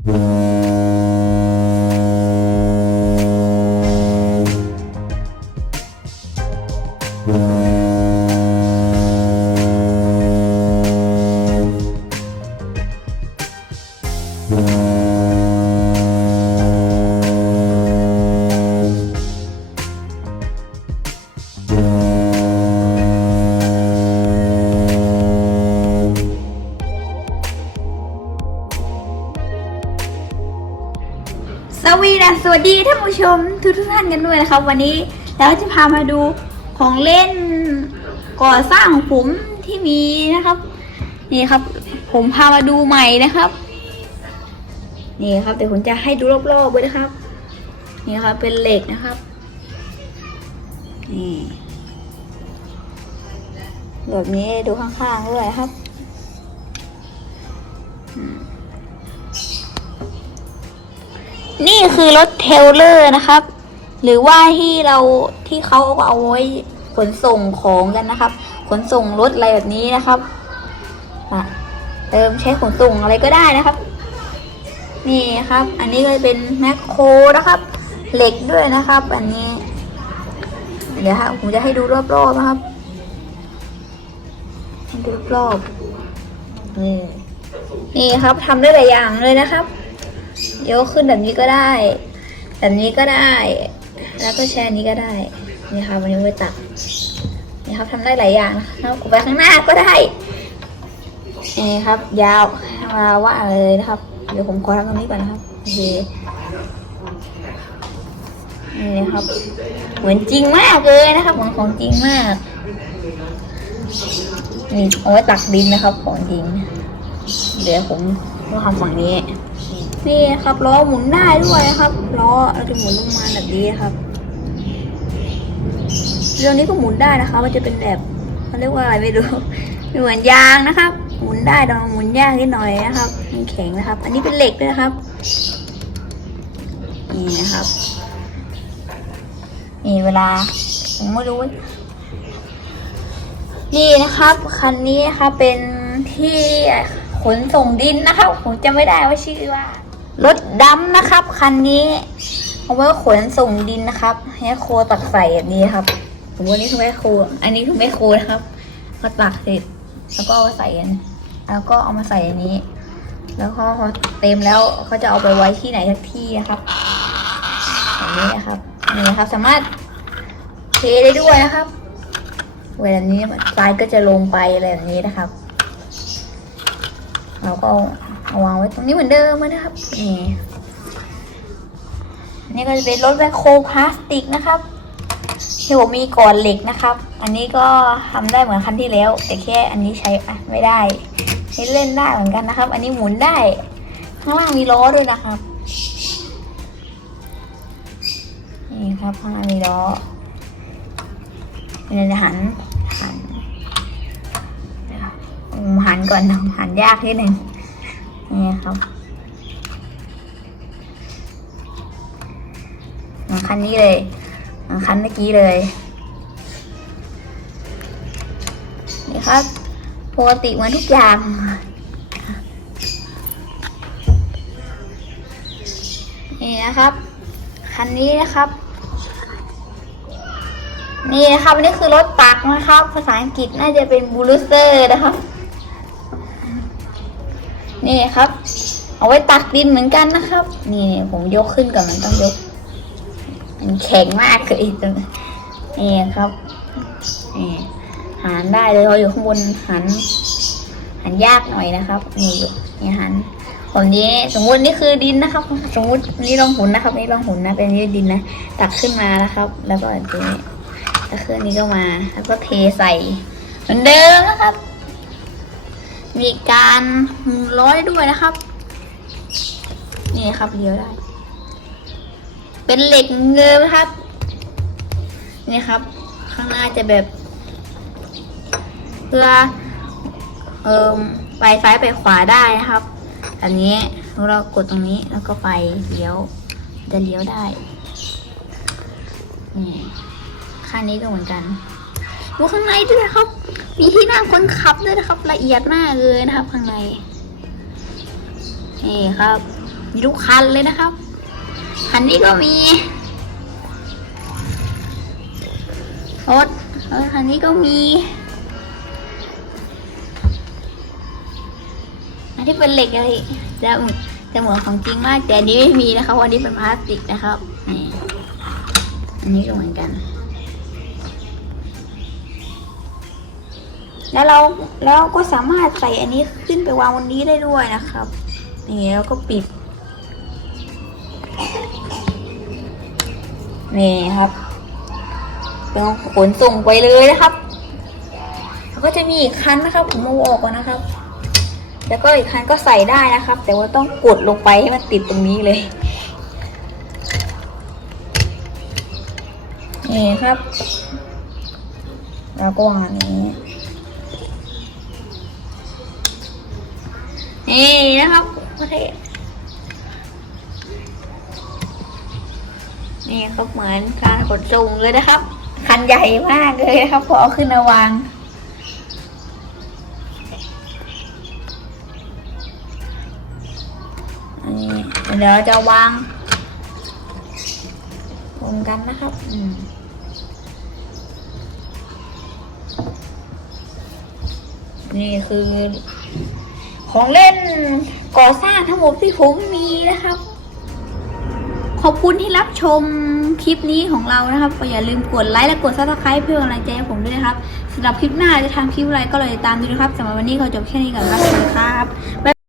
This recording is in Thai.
ส วีดัสสวัสดีท่านผู้ชมทุกทุกท่านกันด้วยนะครับ วันนี้แล้วจะพามาดูของเล่นก่อสร้างของผมที่มีนะครับ นี่ครับ ผมพามาดูใหม่นะครับ นี่ครับเดี๋ยวผมจะให้ดูรอบๆด้วยนะครับ นี่ครับเป็นเหล็กนะครับนี่แบบนี้ดูข้างๆด้วยครับ นี่คือรถเทลเลอร์นะครับ หรือว่าที่เราที่เขาเอาไว้ขนส่งของกันนะครับ ขนส่งรถอะไรแบบนี้นะครับเติมใช้ขนส่งอะไรก็ได้นะครับ นี่ครับ อันนี้ก็จะเป็นแมคโครนะครับ เหล็กด้วยนะครับ อันนี้ เดี๋ยวฮะผมจะให้ดูรอบๆนะครับให้ดูรอบๆนี่นี่ครับทำได้หลายอย่างเลยนะครับ ยกขึ้นแบบนี้ก็ได้ แบบนี้ก็ได้ แล้วก็แช่นี้ก็ได้ นี่ครับวันนี้ไว้ตัก นี่ครับทำได้หลายอย่างนะครับเอาไปข้างหน้าก็ได้ นี่ครับ ยาวมาว่าเลยนะครับ เดี๋ยวผมขอทำตรงนี้ก่อนนะครับโอเคนี่นะครับ เหมือนจริงมากเลยนะครับเหมือนของจริงมาก นี่เอาไว้ตักดินนะครับ ของจริง เดี๋ยวผม ต้องทำฝั่งนี้นี่ครับล้อหมุนได้ด้วยครับล้อเราจะหมุนลงมาแบบนี้ครับเรื่องนี้ก็หมุนได้นะคะมันจะเป็นแบบเขาเรียกว่าอะไรไม่รู้เหมือนยางนะครับ หมุนได้แต่หมุนยากนิดหน่อยนะครับมันแข็งนะครับ อันนี้เป็นเหล็กด้วยครับนี่นะครับนี่เวลาผมไม่รู้นี่นะครับคันนี้นะคะเป็นที่ ขนส่งดินนะครับ ผมจำไม่ได้ว่าชื่อว่ารถดำนะครับ คันนี้เอาไว้ขนส่งดินนะครับให้โคตักใส่แบบนี้ครับผมว่านี่คือแม่โคอันนี้คือแม่โคนะครับพอตักเสร็จแล้วก็เอามาใส่กันแล้วก็เอามาใส่อันนี้ แล้วก็พอเต็มแล้วเขาจะเอาไปไว้ที่ไหนสักที่นะครับแบบนี้นะครับนี่นะครับ สามารถเทได้ด้วยนะครับ เวลานี้ทรายก็จะลงไปอะไรแบบนี้นะครับ เราก็เอาวางไว้ตรงนี้เหมือนเดิมนะครับ นี่นี่ก็จะเป็นรถแบคโคพลาสติกนะครับที่ผมมีก่อนเหล็กนะครับ อันนี้ก็ทำได้เหมือนคันที่แล้ว แต่แค่อันนี้ใช้ไม่ได้ใช้เล่นได้เหมือนกันนะครับ อันนี้หมุนได้ ข้างล่างมีล้อด้วยนะครับ นี่ครับข้างล่างมีล้อเนี่ยจะหัน หันก่อนนะหันยากนิดหนึ่งนี่ครับเหมือนคันนี้เลยเหมือนคันเมื่อกี้เลย นี่ครับปกติเหมือนทุกอย่างนี่นะครับคันนี้นะครับ นี่นะครับนนี้คือรถตักนะครับ ภาษาอังกฤษน่าจะเป็นบูลเซอร์นะครับ นี่ครับ เอาไว้ตักดินเหมือนกันนะครับ นี่ผมยกขึ้นก่อนมันต้องยก มันแข็งมากเลยตรงนี่ครับนี่หันได้เลยเราอยู่ข้างบนหันหันยากหน่อยนะครับ นี่นี่หันผมนี้สมมตินี่คือดินนะครับ สมมตินี่ลองหุนนะครับ นี่ลองหุนนะ เป็นนี่ดินนะตักขึ้นมานะครับ แล้วก็อันนี้แล้วเครื่องนี้ก็มา แล้วก็เทใส่เหมือนเดิมนะครับ มีการร้อยด้วยนะครับ นี่ครับเลี้ยวได้ เป็นเหล็กเงิมครับ นี่ครับ ข้างหน้าจะแบบ เพื่อเอ่มไปซ้ายไปขวาได้นะครับอันนี้เรากดตรงนี้แล้วก็ไปเลี้ยว จะเลี้ยวได้นี่ข้างนี้ก็เหมือนกัน ดูข้างในด้วยนะครับ มีที่นั่งคนขับด้วยนะครับ ละเอียดมากเลยนะครับ ข้างในนี่ครับ มีทุกคันเลยนะครับ คันนี้ก็มีรถรถคันนี้ก็มีอันที่เป็นเหล็กอะไรจะเหมือนจะเหมือนของจริงมาก แต่อันนี้ไม่มีนะครับวันนี้เป็นพลาสติกนะครับนี่อันนี้ก็เหมือนกัน แล้วเราแล้วก็สามารถใส่อันนี้ขึ้นไปวางบนนี้ได้ด้วยนะครับนี่แล้วก็ปิดนี่ครับต้องขนส่งไปเลยนะครับแล้วก็จะมีอีกคันนะครับผมเอาออกก่อนนะครับ แล้วก็อีกคันก็ใส่ได้นะครับ แต่ว่าต้องกดลงไปให้มันติดตรงนี้เลยนี่ครับ แล้วก็วางอัน นี่นะครับประเทศนี่ครับเหมือนการขนส่งเลยนะครับ คันใหญ่มากเลยนะครับพอเอาขึ้นมาวางอันนี้เดี๋ยวจะวางรวมกันนะครับอืมนี่คือ ของเล่นก่อสร้างทั้งหมดที่ผมมีนะครับ ขอบคุณที่รับชมคลิปนี้ของเรานะครับก็อย่าลืมกดไลค์และกดซับสไครป์เพื่อกำลังใจให้ผมด้วยนะครับสำหรับคลิปหน้าจะทำคลิปอะไรก็เลยตามดูนะครับสำหรับวันนี้ก็จบแค่นี้ก่อนครับสวัสดีครับ